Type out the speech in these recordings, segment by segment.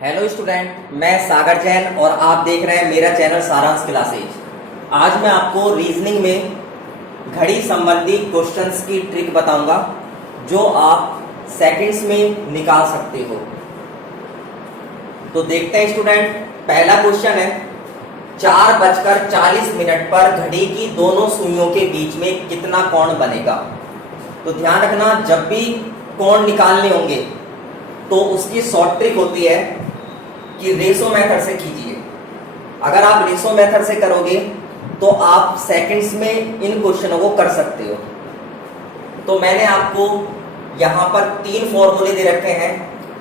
Hello student, मैं सागर जैन और आप देख रहे हैं मेरा चैनल सारांश क्लासेज। आज मैं आपको रीजनिंग में घड़ी संबंधी क्वेश्चंस की ट्रिक बताऊंगा जो आप सेकंड्स में निकाल सकते हो। तो देखते हैं स्टूडेंट, पहला क्वेश्चन है 4:40 पर घड़ी की दोनों सुइयों के बीच में कितना कोण बनेगा। तो ध्यान रखना, जब भी कोण निकालने होंगे तो उसकी शॉर्ट ट्रिक होती है कि रेशो मेथड से कीजिए। अगर आप रेशो मेथड से करोगे तो आप सेकंड्स में इन क्वेश्चनों को कर सकते हो। तो मैंने आपको यहां पर 3 फॉर्मूले दे रखे हैं।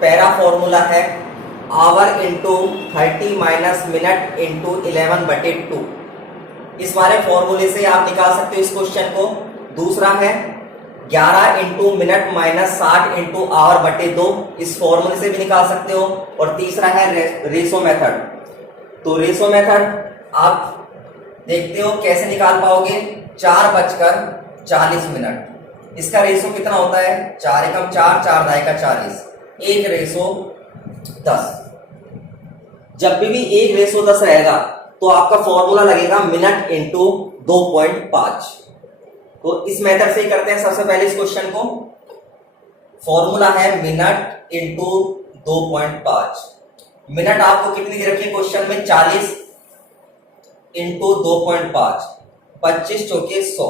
पहला फॉर्मूला है our into 30 minus minute into 11/2। इस वाले फॉर्मूले से आप निकाल सकते हो इस क्वेश्चन को। दूसरा है 11 into minute minus 60 into hour बटे 2, इस फॉर्मूले से भी निकाल सकते हो। और तीसरा है रेशो मेथड। तो रेशो मेथड आप देखते हो कैसे निकाल पाओगे। 4:40, इसका रेशो कितना होता है? 4 एकम 4, 4 दाई का 40, 1:10। जब भी 1:10 रहेगा तो आपका फॉर्मूला लगेगा मिनट इंटू 2.5। तो इस मेथड से ही करते हैं। सबसे पहले इस क्वेश्चन को फॉर्मूला है मिनट इंटू 2.5। मिनट आपको कितनी दे रखी है क्वेश्चन में? 40 इंटू 2.5, 25 चौके 100।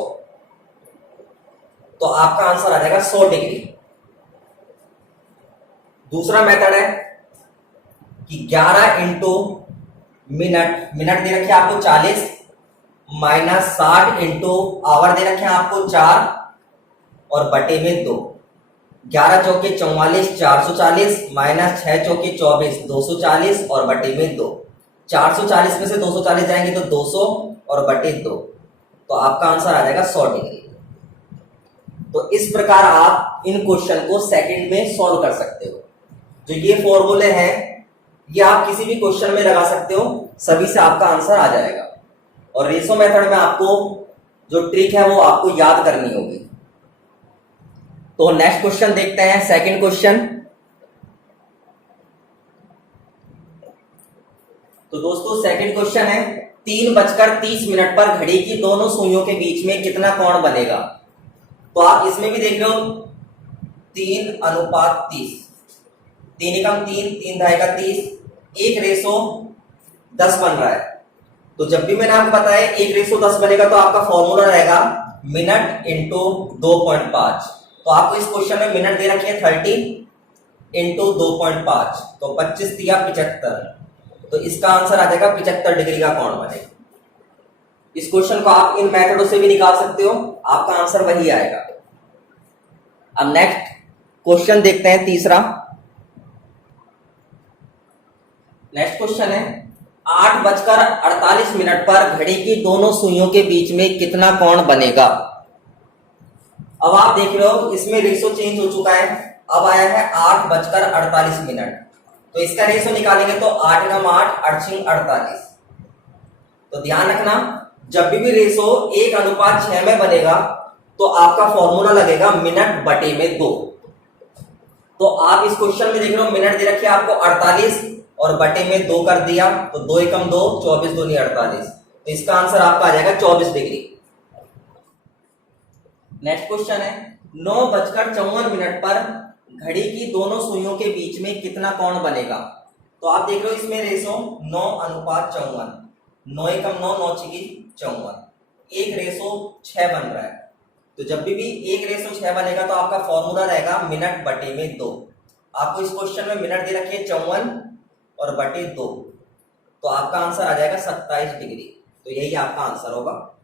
तो आपका आंसर आ जाएगा 100 डिग्री। दूसरा मेथड है कि 11 इंटू मिनट दे रखी है आपको 40 माइनस 60 इंटू आवर दे रखे हैं आपको 4 और बटे में 2। 11 चौके 44, 440 माइनस 6 चौके 24, 240 और बटे में 2। 440 में से 240 जाएंगे तो 200 और बटे 2। तो आपका आंसर आ जाएगा 100 डिग्री। तो इस प्रकार आप इन क्वेश्चन को सेकंड में सॉल्व कर सकते हो। जो ये फॉर्मूले हैं ये आप किसी भी क्वेश्चन में लगा सकते हो, सभी से आपका आंसर आ जाएगा। और रेशो मेथड में आपको जो ट्रिक है वो आपको याद करनी होगी। तो नेक्स्ट क्वेश्चन देखते हैं, सेकंड क्वेश्चन। तो दोस्तों सेकंड क्वेश्चन है 3:30 पर घड़ी की दोनों सुइयों के बीच में कितना कोण बनेगा। तो आप इसमें भी देख रहे हो 3:30, 3 एकम 3, 3 दाई का 30, 1:10 बन रहा है। तो जब भी मैंने आपको बताया 1:10 बनेगा तो आपका फॉर्मूला रहेगा मिनट इंटू 2.5। तो आपको इस क्वेश्चन में मिनट दे रखी है 30 इंटू 2.5, तो 25 दिया 75। तो इसका आंसर आ जाएगा 75 डिग्री का कोण बनेगा। इस क्वेश्चन को आप इन मेथडों से भी निकाल सकते हो, आपका आंसर वही आएगा। अब नेक्स्ट क्वेश्चन देखते हैं, तीसरा। नेक्स्ट क्वेश्चन है 8:48 पर घड़ी की दोनों सुइयों के बीच में कितना कोण बनेगा। अब आप देख रहे हो इसमें रेशो चेंज हो चुका है। अब आया है 8:48। तो इसका रेशो निकालेंगे तो 8 एकम 8, 8 48। तो ध्यान रखना, जब भी रेशो 1:6 में बनेगा तो आपका फॉर्मूला लगेगा मिनट बटे में 2। तो आप इस क्वेश्चन में देख रहे हो मिनट दे रखी है आपको 48 और बटे में 2 कर दिया, तो 2 एकम 2, 24 दूनी 48। तो इसका आंसर आपका आ जाएगा 24 डिग्री। नेक्स्ट क्वेश्चन है 9:54 पर घड़ी की दोनों सुइयों के बीच में कितना कोण बनेगा। तो आप देख रहे हो इसमें रेशो 9:54, 9 एकम 9, 9 छीकी 54, 1:6 बन रहा है। तो जब भी 1:6 बनेगा तो आपका फॉर्मूला रहेगा मिनट बटे में 2। आपको इस क्वेश्चन में मिनट दे रखी है 54 और बटे 2, तो आपका आंसर आ जाएगा 27 डिग्री। तो यही आपका आंसर होगा।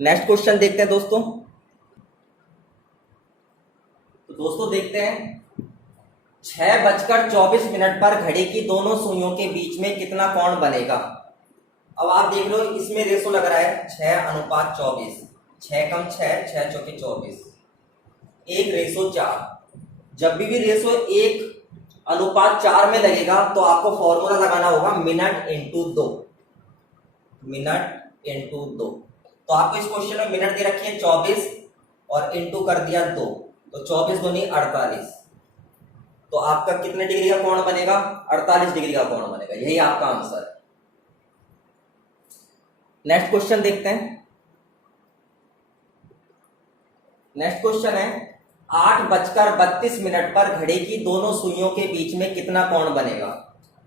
नेक्स्ट क्वेश्चन देखते हैं दोस्तों। तो दोस्तों देखते हैं 6:24 पर घड़ी की दोनों सुइयों के बीच में कितना कोण बनेगा। अब आप देख लो इसमें रेशो लग रहा है 6:24, 6 एकम 6, 6 चौके 24, 1:4। जब भी रेशो 1:4 में लगेगा तो आपको फॉर्मूला लगाना होगा मिनट इंटू 2, मिनट इंटू 2। तो आपको इस क्वेश्चन में मिनट दे रखी है 24 और इंटू कर दिया 2, तो 24 दूनी 48। तो आपका कितने डिग्री का कोण बनेगा? 48 डिग्री का कोण बनेगा। यही आपका आंसर है। नेक्स्ट क्वेश्चन देखते हैं। नेक्स्ट क्वेश्चन है 8:32 पर घड़ी की दोनों सुइयों के बीच में कितना कोण बनेगा?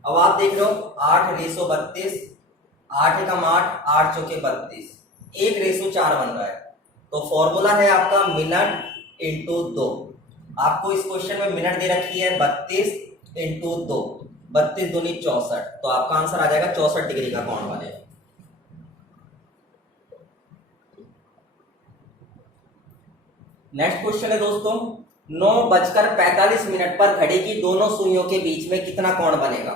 अब आप देख रहे हो 8:32, 8 एकम 8, 8 चौके 32, 1:4 बन रहा है। तो फॉर्मूला है आपका मिनट इंटू 2। आपको इस क्वेश्चन में मिनट दे रखी है 32 इंटू 2, 32 दूनी 64। तो आपका आंसर आ जाएगा 64 डिग्री का कोण बनेगा। नेक्स्ट क्वेश्चन है दोस्तों 9:45 पर घड़ी की दोनों सुइयों के बीच में कितना कोण बनेगा?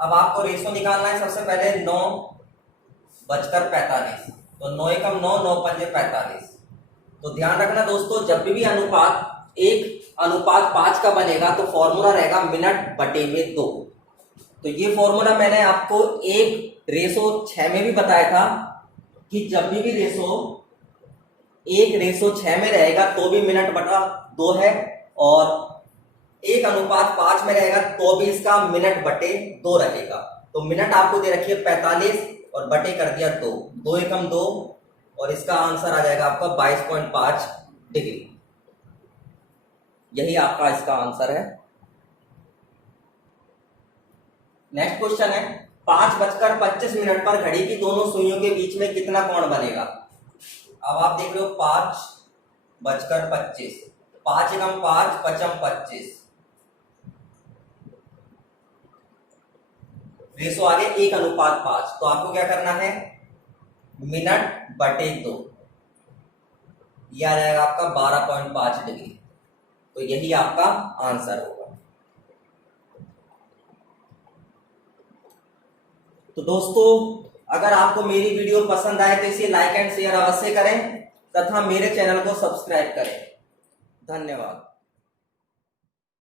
अब आपको रेशो निकालना है। सबसे पहले 9:45, तो 9 एकम 9, 9 पंजे 45। तो ध्यान रखना दोस्तों, जब भी अनुपात 1:5 का बनेगा तो फॉर्मूला रहेगा मिनट बटे में 2। तो ये फॉर्मूला मैंने आपको 1:6 में भी बताया था कि जब भी रेशो 1:6 में रहेगा तो भी मिनट बटा 2 है, और 1:5 में रहेगा तो भी इसका मिनट बटे 2 रहेगा। तो मिनट आपको दे रखी है 45 और बटे कर दिया 2, 2 एकम 2, और इसका आंसर आ जाएगा आपका 22.5 डिग्री। यही आपका इसका आंसर है। नेक्स्ट क्वेश्चन है 5:25 पर घड़ी की दोनों सुइयों के बीच में कितना कोण बनेगा? अब आप देख रहे हो 5:25, 5 एकम 5, 5 25, रेशो आ गया 1:5। तो आपको क्या करना है? मिनट बटे 2, यह आ जाएगा आपका 12.5 डिग्री। तो यही आपका आंसर होगा। तो दोस्तों, अगर आपको मेरी वीडियो पसंद आए तो इसे लाइक एंड शेयर अवश्य करें तथा मेरे चैनल को सब्सक्राइब करें। धन्यवाद।